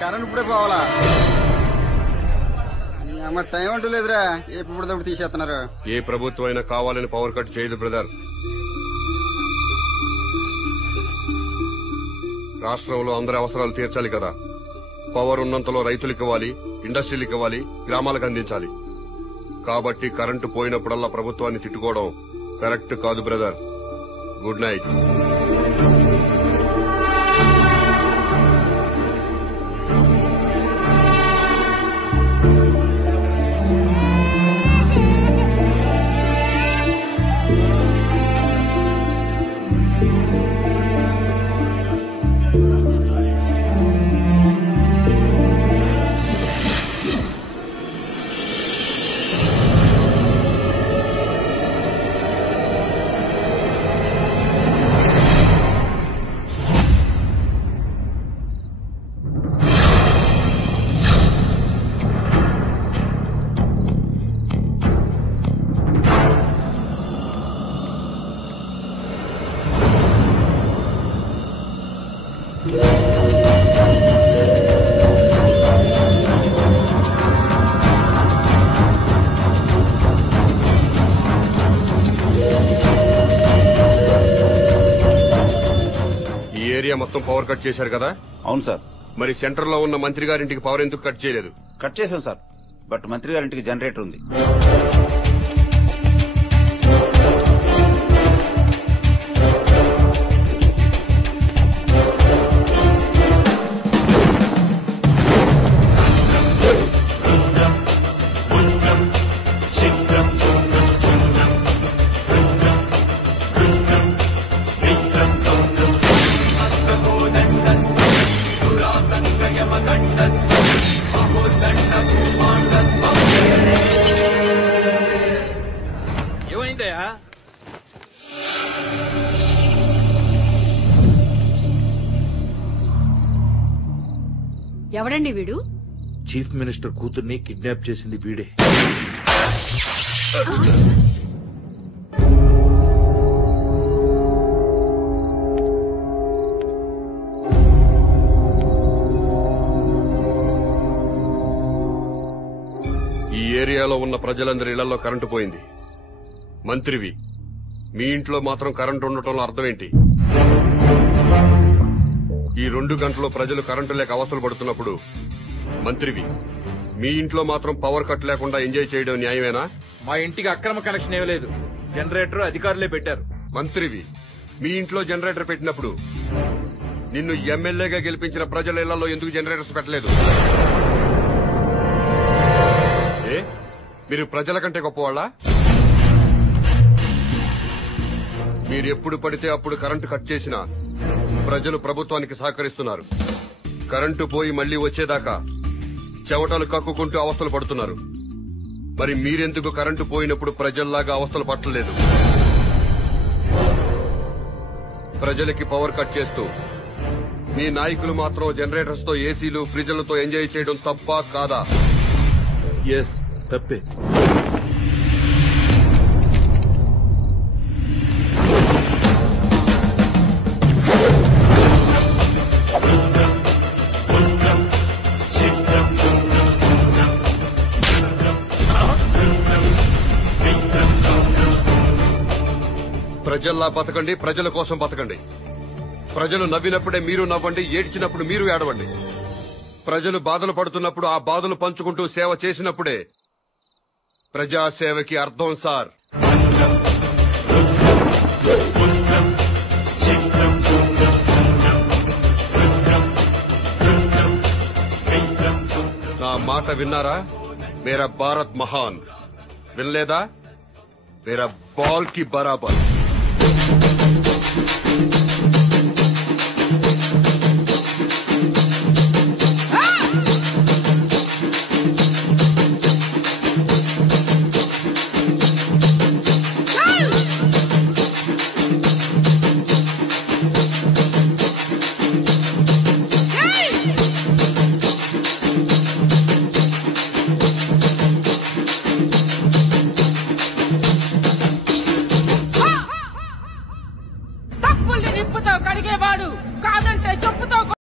Current ఇప్పుడే పోవాలా? అమ్మ టైం అంటూ లేదురా, ఎప్పుడు తీసేస్తున్నారు. ఏ ప్రభుత్వం అయినా కావాలని పవర్ కట్ చేయదు బ్రదర్. రాష్ట్రంలో అందరి అవసరాలు తీర్చాలి కదా. పవర్ ఉన్నంతలో రైతులకు ఇవ్వాలి, ఇండస్ట్రీలకు ఇవ్వాలి, గ్రామాలకు అందించాలి. కాబట్టి కరెంటు పోయినప్పుడల్లా ప్రభుత్వాన్ని తిట్టుకోవడం కరెక్ట్ కాదు బ్రదర్. Good night. మొత్తం పవర్ కట్ చేశారు కదా? అవును సార్. మరి సెంటర్ లో ఉన్న మంత్రి గారింటికి పవర్ ఎందుకు కట్ చేయలేదు? కట్ చేశాం సార్, బట్ మంత్రి గారింటికి జనరేటర్ ఉంది. ఎవడండి వీడు? చీఫ్ మినిస్టర్ కూతుర్ని కిడ్నాప్ చేసింది వీడే. ఈ ఏరియాలో ఉన్న ప్రజలందరి ఇళ్లలో కరెంటు పోయింది. మంత్రివి, మీ ఇంట్లో మాత్రం కరెంటు ఉండటంలో అర్థం ఏంటి? ఈ 2 గంటల్లో ప్రజలు కరెంటు లేక అవస్థలు పడుతున్నప్పుడు మంత్రివి, మీ ఇంట్లో మాత్రం పవర్ కట్ లేకుండా ఎంజాయ్ చేయడం న్యాయమేనా? మా ఇంటికి అక్రమ కనెక్షన్ ఇవ్వలేదు, జనరేటర్ అధికారులే పెట్టారు. మంత్రివి, మీ ఇంట్లో జనరేటర్ పెట్టినప్పుడు నిన్ను ఎమ్మెల్యేగా గెలిపించిన ప్రజల ఇళ్లలో ఎందుకు జనరేటర్స్ పెట్టలేదు? మీరు ప్రజల కంటే గొప్పవాళ్ళా? మీరు ఎప్పుడు పడితే అప్పుడు కరెంటు కట్ చేసినా ప్రజలు ప్రభుత్వానికి సహకరిస్తున్నారు. కరెంటు పోయి మళ్లీ వచ్చేదాకా చెమటలు కక్కుకుంటూ అవస్థలు పడుతున్నారు. మరి మీరెందుకు కరెంటు పోయినప్పుడు ప్రజల్లాగా అవస్థలు పట్టలేదు? ప్రజలకి పవర్ కట్ చేస్తూ మీ నాయకులు మాత్రం జనరేటర్స్ తో, ఏసీలు, ఫ్రిడ్జ్లతో ఎంజాయ్ చేయడం తప్పా కాదా? ఎస్, తప్పే. ప్రజల్లా బతకండి, ప్రజల కోసం బతకండి. ప్రజలు నవ్వినప్పుడే మీరు నవ్వండి, ఏడ్చినప్పుడు మీరు ఏడవండి. ప్రజలు బాధలు పడుతున్నప్పుడు ఆ బాధలు పంచుకుంటూ సేవ చేసినప్పుడే ప్రజాసేవకి అర్థం సార్. నా మాట విన్నారా? మేరా భారత్ మహాన్. వినలేదా? మేరా బాల్ కి బరాబర్.